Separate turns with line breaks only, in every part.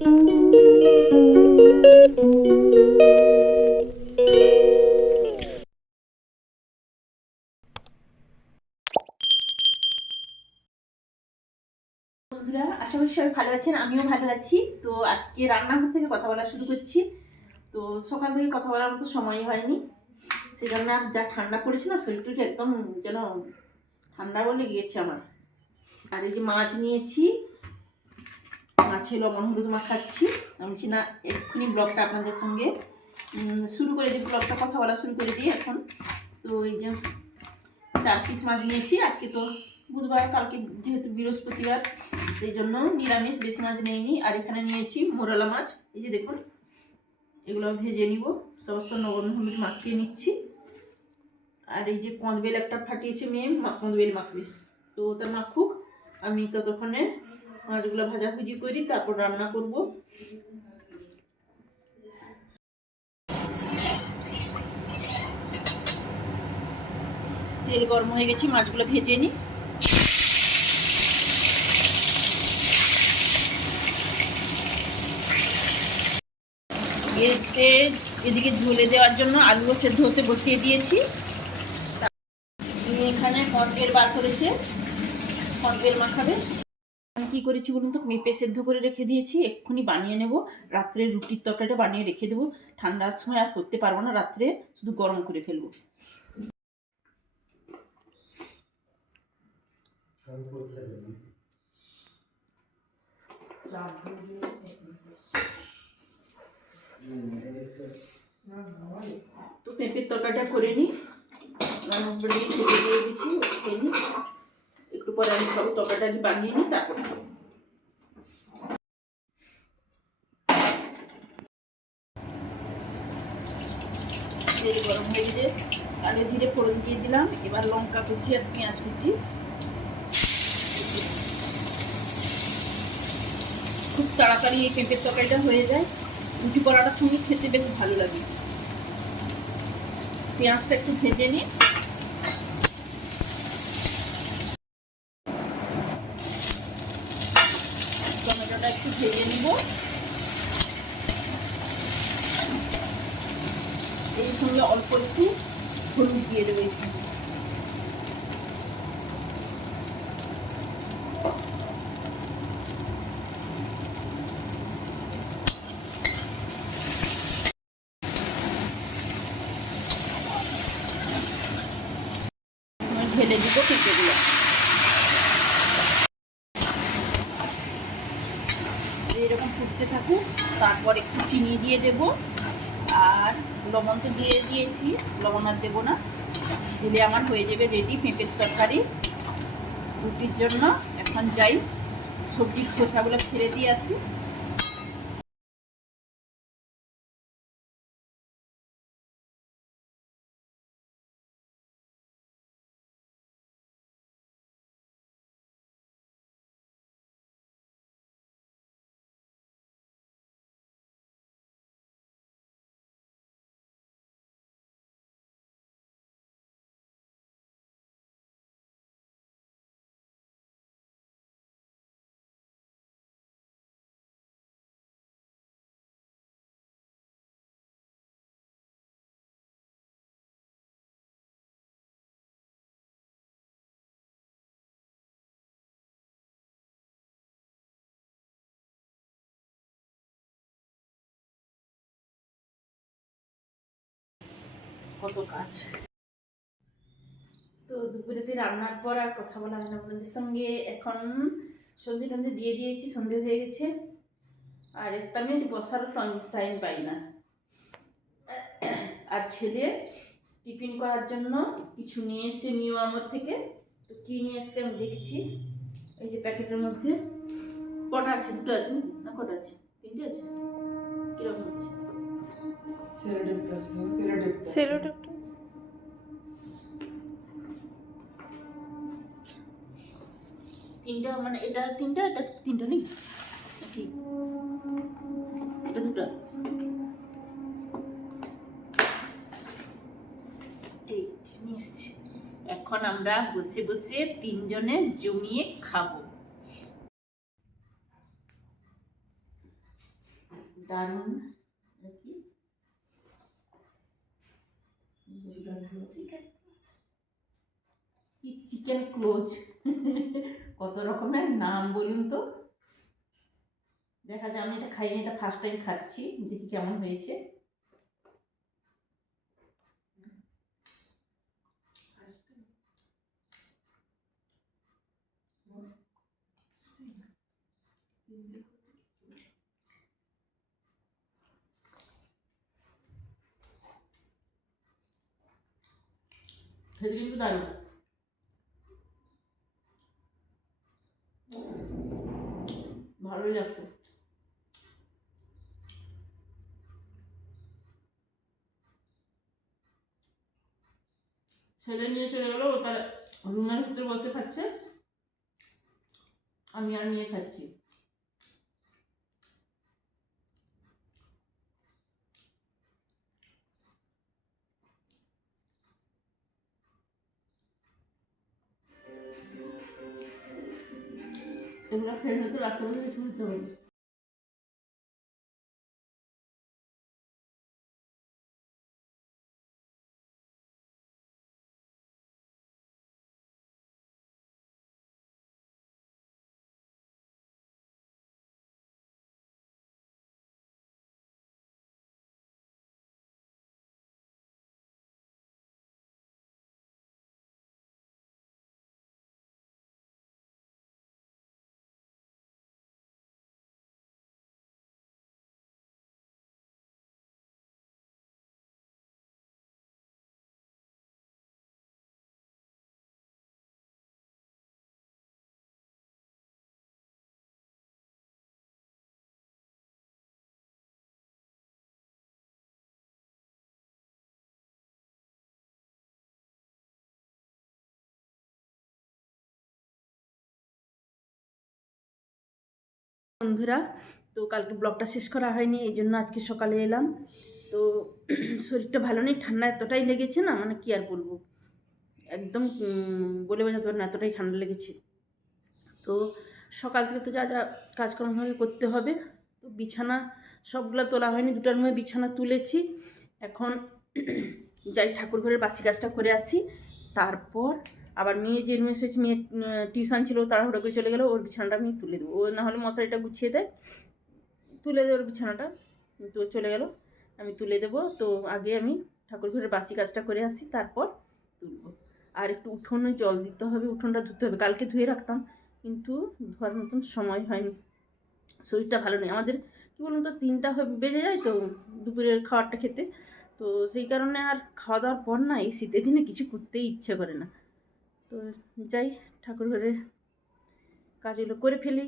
বন্ধুরা, আশা করি সবাই ভালো আছেন, আমিও ভালো আছি। তো আজকে রান্নাঘর থেকে কথা বলা শুরু করছি। তো সকাল থেকে কথা বলার মতো সময় হয়নি। সেই জন্য আর যা ঠান্ডা পড়েছে না শরীরটা একদম যেন ঠান্ডা বলে গিয়েছে আমার। আর এই যে মাছ নিয়েছি মাছে লবণ হলুদ মাখাচ্ছি আমি না, এক্ষুনি ব্লগটা আপনাদের সঙ্গে শুরু করে দিই, ব্লগটা, কথা বলা শুরু করে দিই এখন। তো এই যে চার পিস মাছ নিয়েছি, আজকে তো বুধবার, কালকে যেহেতু বৃহস্পতিবার, সেই জন্য নিরামিষ, বেশি মাছ নেইনি। আর এখানে নিয়েছি মোরালা মাছ। এই যে দেখুন, এগুলো ভেজে নিব। সমস্ত লবণ হলুদ মাখিয়ে নিচ্ছি। আর এই যে কঁদবেল একটা ফাটিয়েছে মেয়ে কঁদবেল মাখবে। তো ওটা মাখুক, আমি ততক্ষণে মাছগুলো ভাজাভুজি করি, তারপর রান্না করব। তেল গরম হয়ে গেছে, মাছগুলো ভেজে নিই। এদিকে ঝোলে দেওয়ার জন্য আলুও সেদ্ধ হতে বসিয়ে দিয়েছি। এখানে কনবেল বার করেছে। কনবেল মাখাবে। আমি কী করেছি বলুন তো? মেপে সেদ্ধ করে রেখে দিয়েছি, এক্ষুনি বানিয়ে নেব। রাত্রে রুটির তরকারিটা বানিয়ে রেখে দেবো। ঠান্ডার সময় আর করতে পারব না, রাত্রে শুধু গরম করে ফেলব। তো পেঁপের তরকারিটা করে নিই। দিয়ে পরে আমি সব তরকারিটা বানিয়ে নিই, তারপর গরম হয়ে গেছে। আগে ধীরে ফোড়ন দিয়ে দিলাম, এবার লঙ্কা কুচি আর পেঁয়াজ কুচি। খুব তাড়াতাড়ি এই পেঁপের তরকারিটা হয়ে যায়। রুটি পরাটার সঙ্গে খেতে বেশ ভালো লাগে। পেঁয়াজটা একটু ভেজে নিই টমেটোটা একটু এর সঙ্গে অল্প একটু হলুদ দিয়ে দেবো সঙ্গে। আমি ঢেলে দিব পেঁপেগুলো এরকম ফুটতে থাকুক, তারপর একটু চিনি দিয়ে দেব। আর লবণ তো দিয়ে দিয়েছি, লবণ আর দেবো না। দিলে আমার হয়ে যাবে রেডি পেঁপের তরকারি। রুটির জন্য এখন যাই, সবজির খোসাগুলো ছেড়ে দিয়ে আসি। কত কাজ। তো দুপুরে যে রান্নার পর আর কথা বলা হয় না আপনাদের সঙ্গে, এখন সন্ধে টন্ধে দিয়ে দিয়েছি, সন্ধে হয়ে গেছে। আর একটা মিনিট বসারও টাইম পাই না। আর ছেলে টিফিন করার জন্য কিছু নিয়ে এসছে মিও আমর থেকে। তো কী নিয়ে এসছে আমি দেখছি। এই যে প্যাকেটের মধ্যে কটা আছে? দুটো আছে না, কটা আছে? তিনটে আছে? কীরকম আছে তিনটা মানে এটা তিনটা, এটা নেই? এই এখন আমরা বসে বসে তিনজনে জমিয়ে খাব। দারুণ এটা কি কি চিকেন ক্লোজ কত রকমের নাম বলুন তো? দেখা যায় আমি এটা খাইনি, এটা ফার্স্ট টাইম খাচ্ছি। দেখি কেমন হয়েছে। খেতে কিন্তু দারুণ ভালোই লাগছে। ছেলে নিয়ে চলে গেলো, ও তার রুমের ভিতরে বসে খাচ্ছে। আমি আর নিয়ে খাচ্ছি। এগুলো ফ্রেন্ড হচ্ছে রাত্রেবেলা কিছু হতে হবে বন্ধুরা। তো কালকে ব্লগটা শেষ করা হয়নি, এই জন্য আজকে সকালে এলাম। তো শরীরটা ভালো নেই, ঠান্ডা এতটাই লেগেছে না মানে কি আর বলব? একদম বলে বোঝাতে পারব না, এতটাই ঠান্ডা লেগেছে। তো সকাল থেকে তো যা যা কাজকর্ম হবে করতে হবে। তো বিছানা সবগুলো তোলা হয়নি, দুটার মধ্যে বিছানা তুলেছি। এখন যাই ঠাকুর ঘরের বাসি কাজটা করে আসি। তারপর আবার মেয়ে যে রুমে শুয়েছে মেয়ে টিউশন ছিল, তাড়াহুড়ো করে চলে গেলো, ওর বিছানাটা আমি তুলে দেবো। ও না হলে মশারিটা গুছিয়ে দেয়, তুলে দেয় ওর বিছানাটা, তো চলে গেল। আমি তুলে দেবো, তো আগে আমি ঠাকুর ঘরের বাসি কাজটা করে আসি, তারপর তুলবো। আর একটু উঠোনে জল দিতে হবে, উঠোনটা ধুতে হবে। কালকে ধুয়ে রাখতাম, কিন্তু ধোয়ার মতন সময় হয়নি। শরীরটা ভালো নেই। আমাদের, কী বলুন তো, তিনটা বেজে যায় তো দুপুরের খাবারটা খেতে। তো সেই কারণে আর খাওয়া দাওয়ার পর না, এই শীতের দিনে কিছু করতেই ইচ্ছে করে না। তো যাই ঠাকুর ঘরের কাজগুলো করে ফেলি।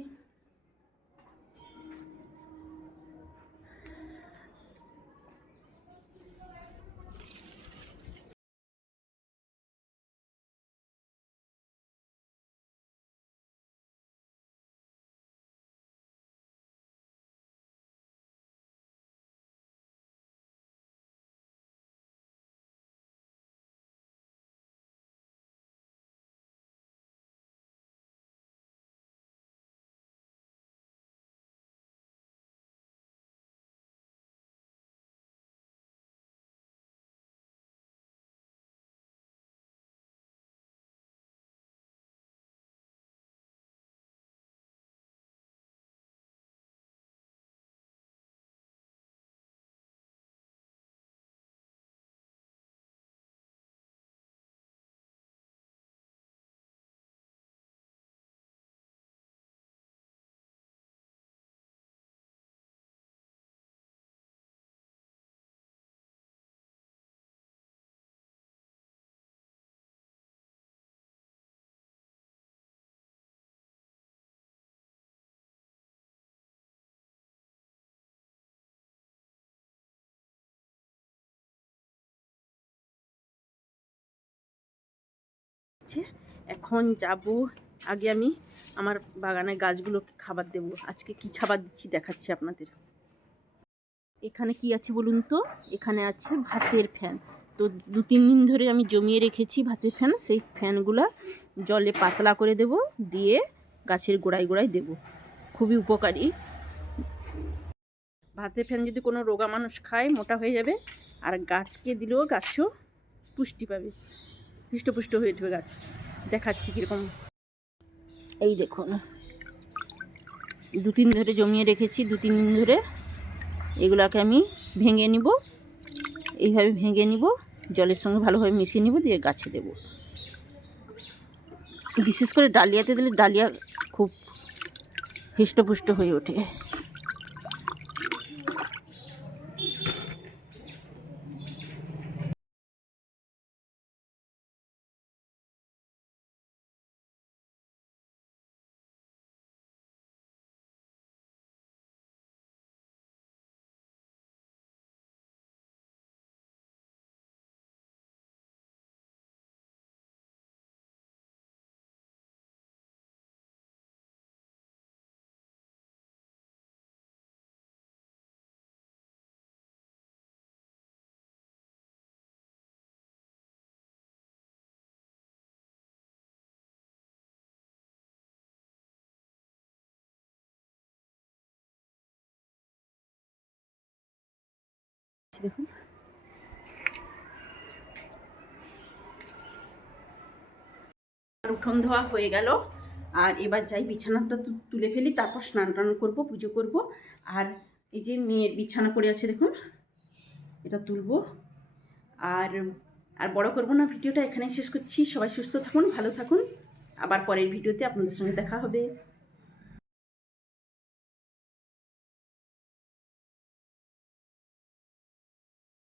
আছে। এখন যাব, আগে আমি আমার বাগানের গাছগুলোকে খাবার দেব। আজকে কি খাবার দিচ্ছি দেখাচ্ছি আপনাদের। এখানে কি আছে বলুন তো? এখানে আছে ভাতের ফ্যান। তো দু, তিন দিন ধরে আমি জমিয়ে রেখেছি ভাতের ফ্যান। সেই ফ্যানগুলা জলে পাতলা করে দেব, দিয়ে গাছের গোড়ায় গোড়ায় দেব। খুবই উপকারী। ভাতের ফ্যান যদি কোনো রোগা মানুষ খায়, মোটা হয়ে যাবে। আর গাছকে দিলেও গাছও পুষ্টি পাবে। হৃষ্টপুষ্ট হয়ে উঠবে গাছ। দেখাচ্ছি কীরকম। এই দেখুন। দু তিন ধরে জমিয়ে রেখেছি দু তিন দিন ধরে। এগুলাকে আমি ভেঙে নিব। এইভাবে ভেঙে নিব। জলের সঙ্গে ভালোভাবে মিশিয়ে নিব, দিয়ে গাছে দেব। বিশেষ করে ডালিয়াতে দিলে ডালিয়া খুব হৃষ্টপুষ্ট হয়ে ওঠে। দেখুন। উঠোন ধোয়া হয়ে গেল। আর এবার যাই বিছানাটা তুলে ফেলি, তারপর স্নান টান করব, পুজো করব। আর এই যে মেয়ের বিছানা পড়ে আছে দেখুন, এটা তুলবো। আর আর বড় করব না, ভিডিওটা এখানে শেষ করছি। সবাই সুস্থ থাকুন, ভালো থাকুন। আবার পরের ভিডিওতে আপনাদের সঙ্গে দেখা হবে।